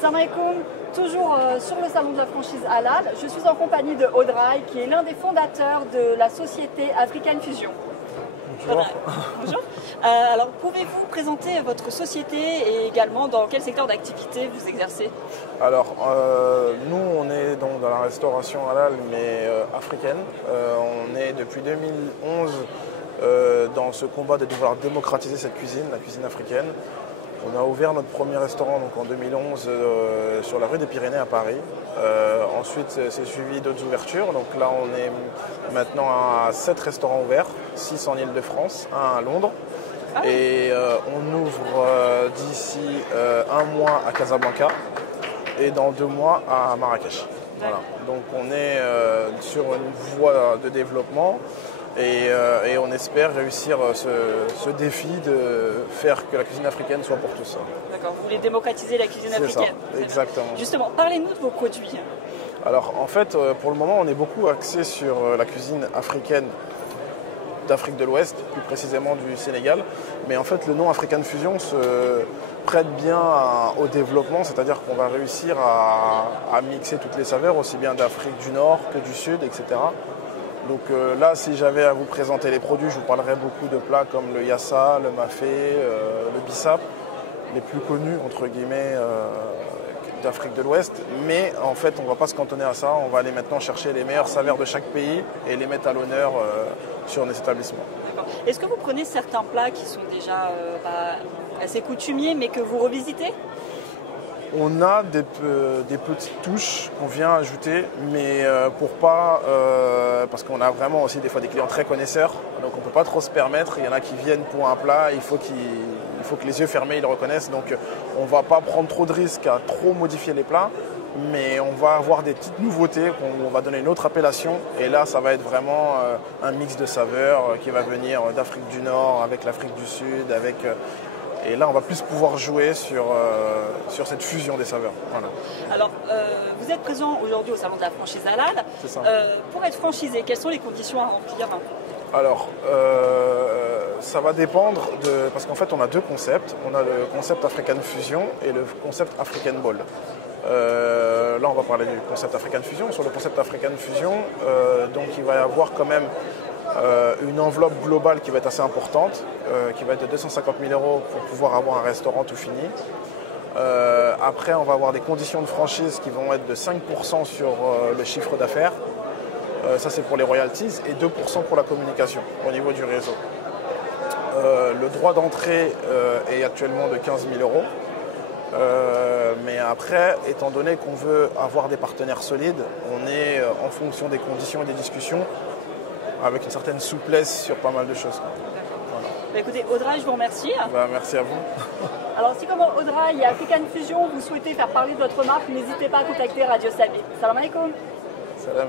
Salam alaikum, toujours sur le salon de la franchise Halal. Je suis en compagnie de Audrey, qui est l'un des fondateurs de la société African Fusion. Bonjour. Bonjour. Alors, pouvez-vous présenter votre société et également dans quel secteur d'activité vous exercez? Alors, nous, on est donc dans la restauration halal, mais africaine. On est depuis 2011 dans ce combat de devoir démocratiser cette cuisine, la cuisine africaine. On a ouvert notre premier restaurant donc, en 2011 sur la rue des Pyrénées à Paris. Ensuite, c'est suivi d'autres ouvertures. Donc là, on est maintenant à 7 restaurants ouverts, 6 en Île-de-France, 1 à Londres. Et on ouvre d'ici un mois à Casablanca et dans 2 mois à Marrakech. Voilà. Donc on est sur une voie de développement. Et on espère réussir ce défi de faire que la cuisine africaine soit pour tous. D'accord, vous voulez démocratiser la cuisine africaine. C'est ça, exactement. Justement, parlez-nous de vos produits. Alors en fait, pour le moment, on est beaucoup axé sur la cuisine africaine d'Afrique de l'Ouest, plus précisément du Sénégal. Mais en fait, le nom African Fusion se prête bien au développement, c'est-à-dire qu'on va réussir à mixer toutes les saveurs, aussi bien d'Afrique du Nord que du Sud, etc. Donc là, si j'avais à vous présenter les produits, je vous parlerais beaucoup de plats comme le yassa, le mafé, le bissap, les plus connus, entre guillemets, d'Afrique de l'Ouest. Mais en fait, on ne va pas se cantonner à ça. On va aller maintenant chercher les meilleures saveurs de chaque pays et les mettre à l'honneur sur nos établissements. Est-ce que vous prenez certains plats qui sont déjà assez coutumiers, mais que vous revisitez ? On a des petites touches qu'on vient ajouter, mais pour pas, parce qu'on a vraiment aussi des fois des clients très connaisseurs, donc on ne peut pas trop se permettre. Il y en a qui viennent pour un plat, il faut que les yeux fermés ils le reconnaissent, donc on ne va pas prendre trop de risques à trop modifier les plats, mais on va avoir des petites nouveautés, on va donner une autre appellation, et là ça va être vraiment un mix de saveurs qui va venir d'Afrique du Nord avec l'Afrique du Sud, avec... Et là, on va plus pouvoir jouer sur cette fusion des saveurs. Voilà. Alors, vous êtes présent aujourd'hui au salon de la franchise Halal. C'est ça. Pour être franchisé, quelles sont les conditions à remplir ? Alors, ça va dépendre parce qu'en fait, on a 2 concepts. On a le concept African Fusion et le concept African Bowl. Là, on va parler du concept African Fusion. Sur le concept African Fusion, donc il va y avoir quand même une enveloppe globale qui va être assez importante, qui va être de 250 000 € pour pouvoir avoir un restaurant tout fini. Après, on va avoir des conditions de franchise qui vont être de 5% sur le chiffre d'affaires. Ça, c'est pour les royalties, et 2% pour la communication au niveau du réseau. Le droit d'entrée est actuellement de 15 000 €. Mais après, étant donné qu'on veut avoir des partenaires solides, on est en fonction des conditions et des discussions, avec une certaine souplesse sur pas mal de choses. Voilà. Écoutez, Audrey, je vous remercie. Merci à vous. Alors, si comme Audrey et African Fusion, vous souhaitez faire parler de votre marque, n'hésitez pas à contacter Radio Sabi. Salam alaikum. Salam.